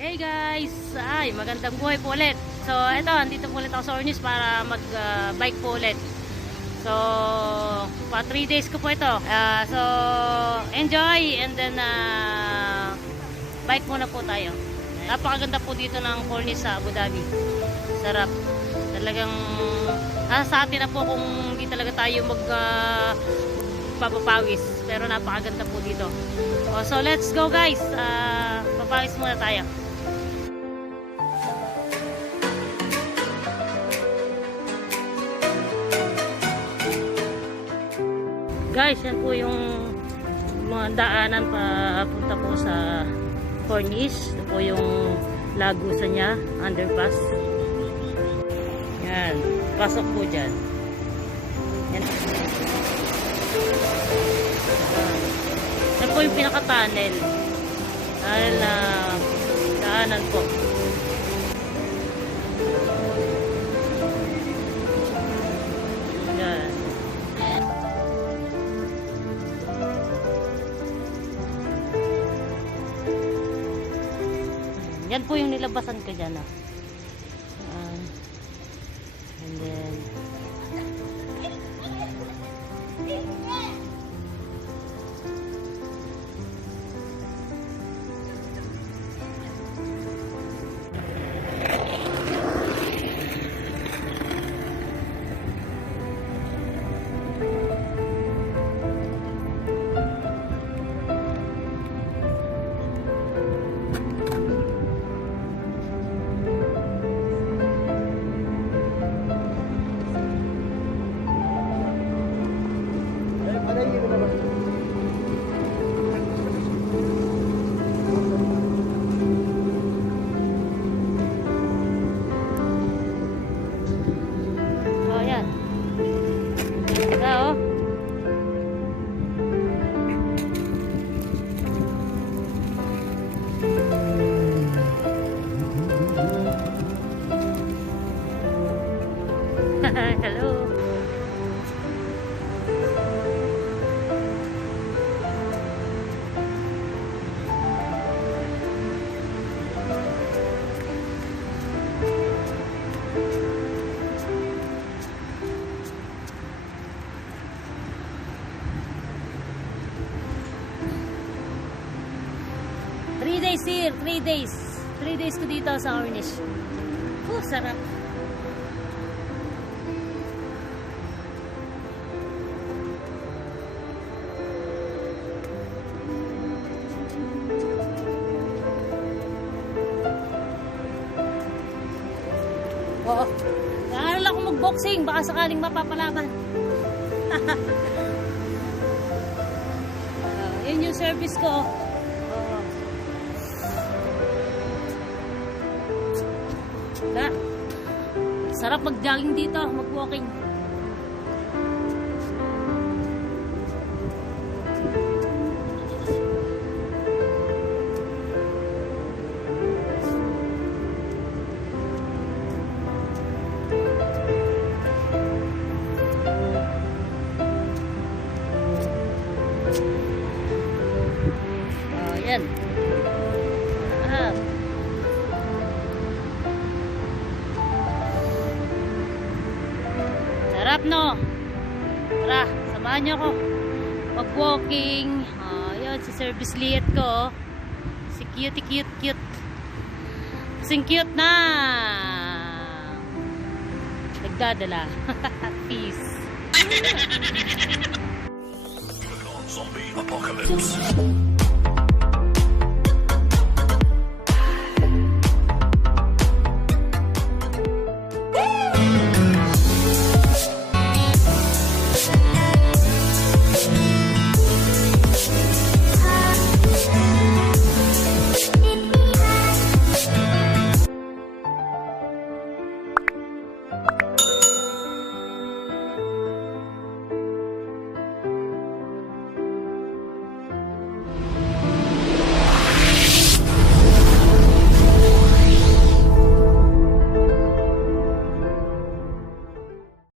Hey guys! Ay, magandang buhay po ulit. So, eto, andito po ulit ako sa Ornis para mag-bike po ulit. So, pa 3 days ko po ito. So, enjoy and then bike muna po tayo. Napakaganda po dito ng Corniche sa Abu Dhabi. Sarap. Talagang sa atin na po kung hindi talaga tayo papapawis. Pero napakaganda po dito. So, let's go guys. Papawis muna tayo. Guys, yan po yung mga daanan papunta po sa Corniche. Ito po yung lagusan niya, underpass. Yan, pasok po dyan. Yan. Yan po yung pinaka-tunnel. Tunnel na daanan po. Yan. Yan po yung nilabasan ko dyan. And then hello. Three days here, 3 days. 3 days ko dito sa Corniche. Sarap. Oo. Naaral ako mag-boxing. Baka sakaling mapapalaban. Yun yung service ko. Sarap mag-jogging dito. Mag-walking. Yan. Sarap no. Tara, samahan niyo ako mag-walking. Yan si service liit ko. Si cute. Kasing cute na. Nagdadala. Peace. Zombie apocalypse.